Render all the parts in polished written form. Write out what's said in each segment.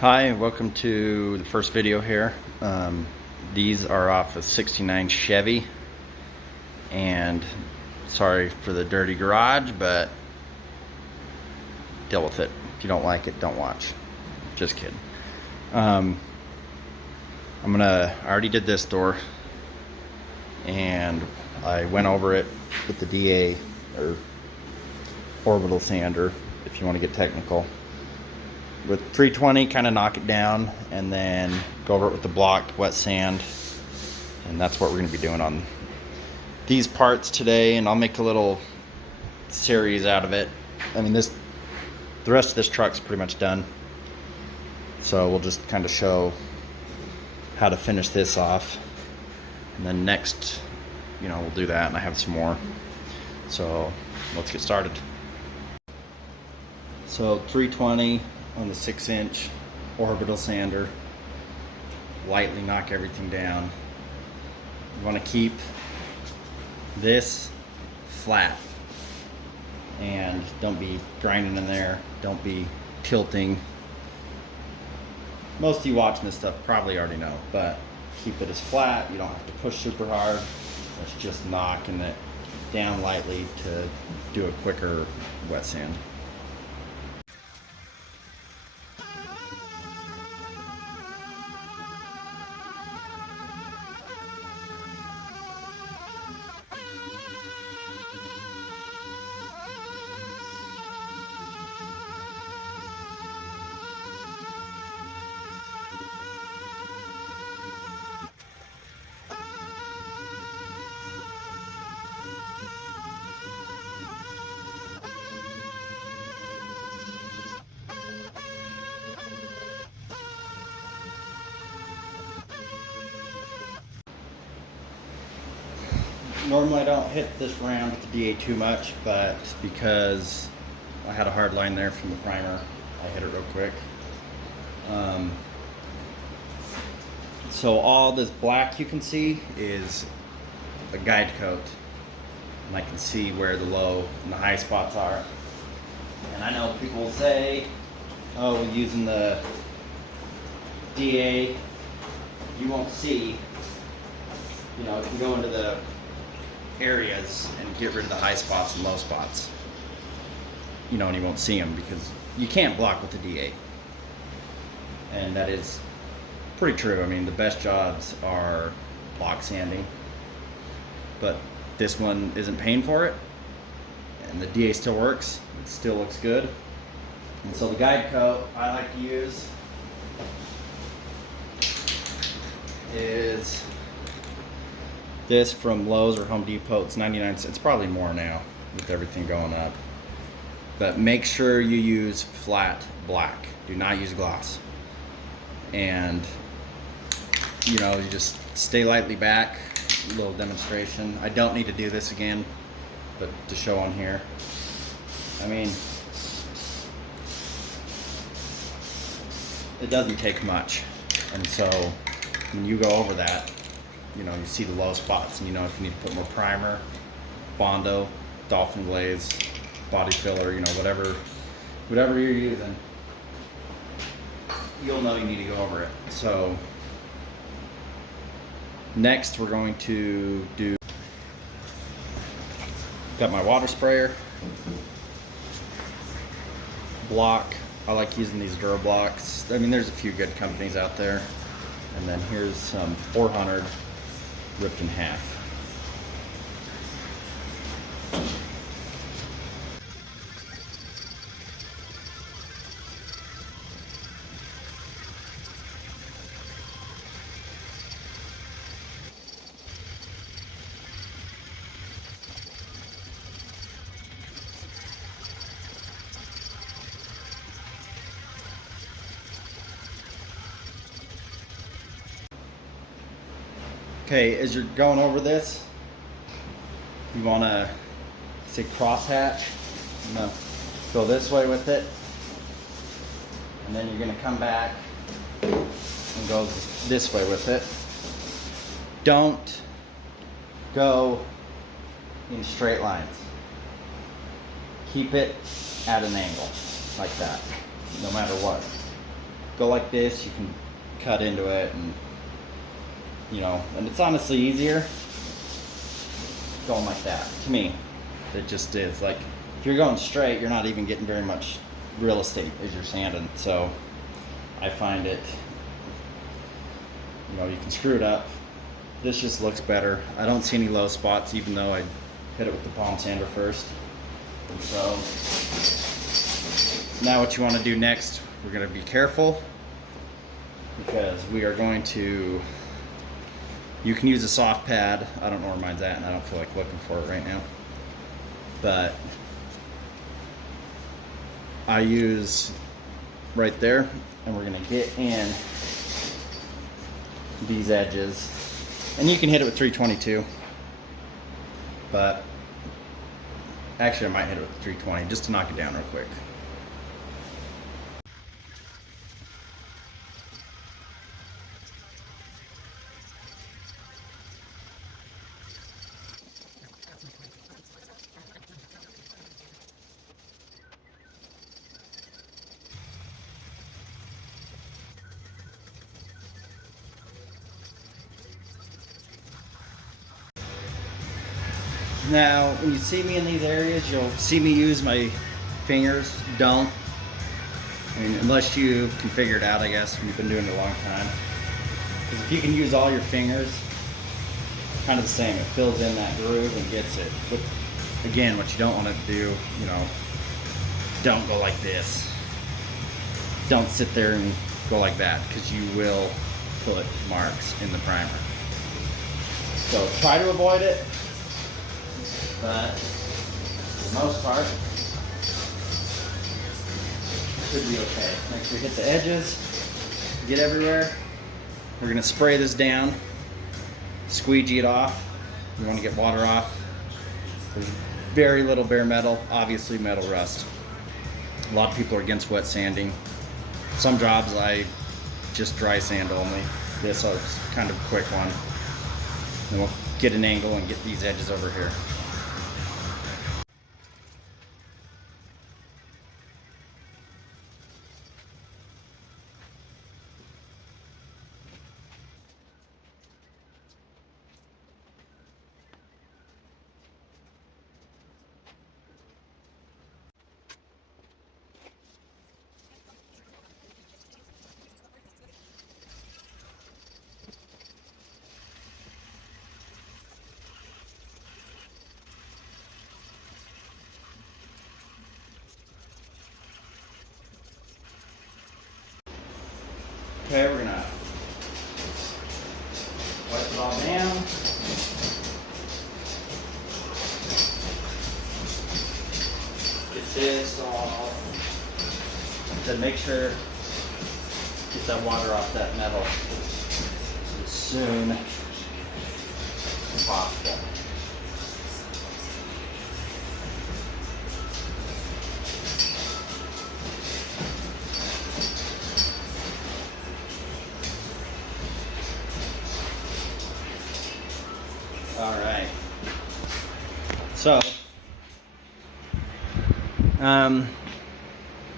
Hi, welcome to the first video here. These are off a '69 Chevy, and sorry for the dirty garage, but deal with it. If you don't like it, don't watch. Just kidding. I already did this door, and I went over it with the DA, or orbital sander, if you want to get technical. With 320, kind of knock it down, and then go over it with the blocked wet sand, and that's what we're going to be doing on these parts today. And I'll make a little series out of it. I mean, the rest of this truck's pretty much done, so we'll just kind of show how to finish this off, and then next, we'll do that, and I have some more. So let's get started. So 320 on the 6-inch orbital sander, lightly knock everything down. You want to keep this flat, and don't be grinding in there, don't be tilting. Most of you watching this stuff probably already know, but keep it as flat. You don't have to push super hard. It's just knocking it down lightly to do a quicker wet sand. Normally I don't hit this round with the DA too much, but because I had a hard line there from the primer, I hit it real quick. So all this black you can see is a guide coat, and I can see where the low and the high spots are. And I know people will say, oh, using the DA, you won't see, you can go into the areas and get rid of the high spots and low spots, and you won't see them because you can't block with the DA. And that is pretty true. I mean, the best jobs are block sanding, but this one isn't paying for it, and the DA still works. It still looks good. And so the guide coat I like to use is this from Lowe's or Home Depot. It's 99 cents. It's probably more now with everything going up. But make sure you use flat black. Do not use gloss. And you just stay lightly back. A little demonstration. I don't need to do this again, but to show on here. I mean, it doesn't take much. And so when you go over that, you see the low spots, and if you need to put more primer, Bondo, Dolphin Glaze, body filler, whatever you're using, you'll know you need to go over it. So next we're going to got my water sprayer, block. I like using these Dura blocks. I mean, there's a few good companies out there. And then here's some 400 ripped in half. Okay, as you're going over this, you want to say crosshatch. I'm going to go this way with it, and then you're going to come back and go this way with it. Don't go in straight lines. Keep it at an angle like that, no matter what. go like this, you can cut into it, and you know, and it's honestly easier going like that. To me, it just is. Like, if you're going straight, you're not even getting very much real estate as you're sanding. So I find it, you know, you can screw it up. This just looks better. I don't see any low spots, even though I hit it with the palm sander first. And so now what you want to do next, we're going to be careful, because we are going to, you can use a soft pad. I don't know where mine's at, and I don't feel like looking for it right now. But I use right there, and we're going to get in these edges. And you can hit it with 322. But actually I might hit it with 320 just to knock it down real quick. Now, when you see me in these areas, you'll see me use my fingers. Don't. I mean, unless you've configured out, I guess, and you've been doing it a long time. Because if you can use all your fingers, kind of the same. It fills in that groove and gets it. But again, what you don't want to do, you know, don't go like this. Don't sit there and go like that, because you will put marks in the primer. So try to avoid it. But for the most part, it should be okay. Make sure you hit the edges, get everywhere. We're going to spray this down, squeegee it off. You want to get water off. There's very little bare metal, obviously metal rust. A lot of people are against wet sanding. Some jobs I just dry sand only. This is kind of a quick one. And we'll get an angle and get these edges over here. Okay, we're gonna wipe it all down. Get this all, then make sure get that water off that metal as soon as possible. All right. So,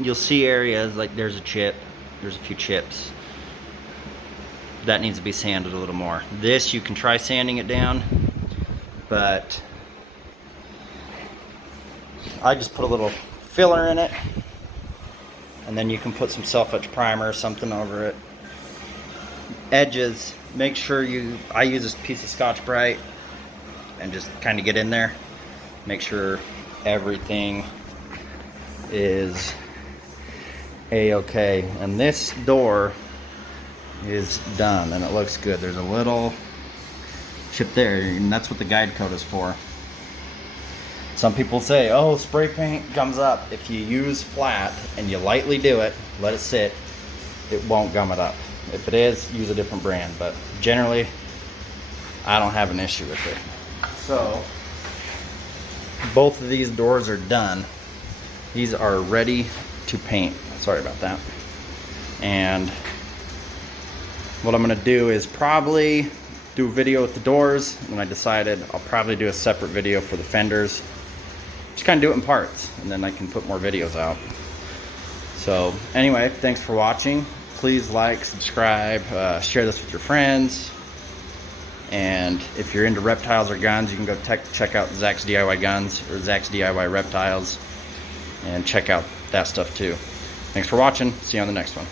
you'll see areas like there's a chip, there's a few chips. That needs to be sanded a little more. This, you can try sanding it down, but I just put a little filler in it, and then you can put some self-etch primer or something over it. Edges, make sure I use this piece of Scotch-Brite and just kind of get in there. Make sure everything is a-okay. And this door is done and it looks good. There's a little chip there, and that's what the guide coat is for. Some people say, oh, spray paint gums up. If you use flat and you lightly do it, let it sit, it won't gum it up. If it is, use a different brand, but generally I don't have an issue with it. So both of these doors are done. These are ready to paint. Sorry about that. And what I'm gonna do is probably do a video with the doors, and I decided I'll probably do a separate video for the fenders. Just kind of do it in parts, and then I can put more videos out. So anyway, thanks for watching. please like, subscribe, share this with your friends. And if you're into reptiles or guns, you can go check out Zach's DIY Guns or Zach's DIY Reptiles and check out that stuff too. Thanks for watching. See you on the next one.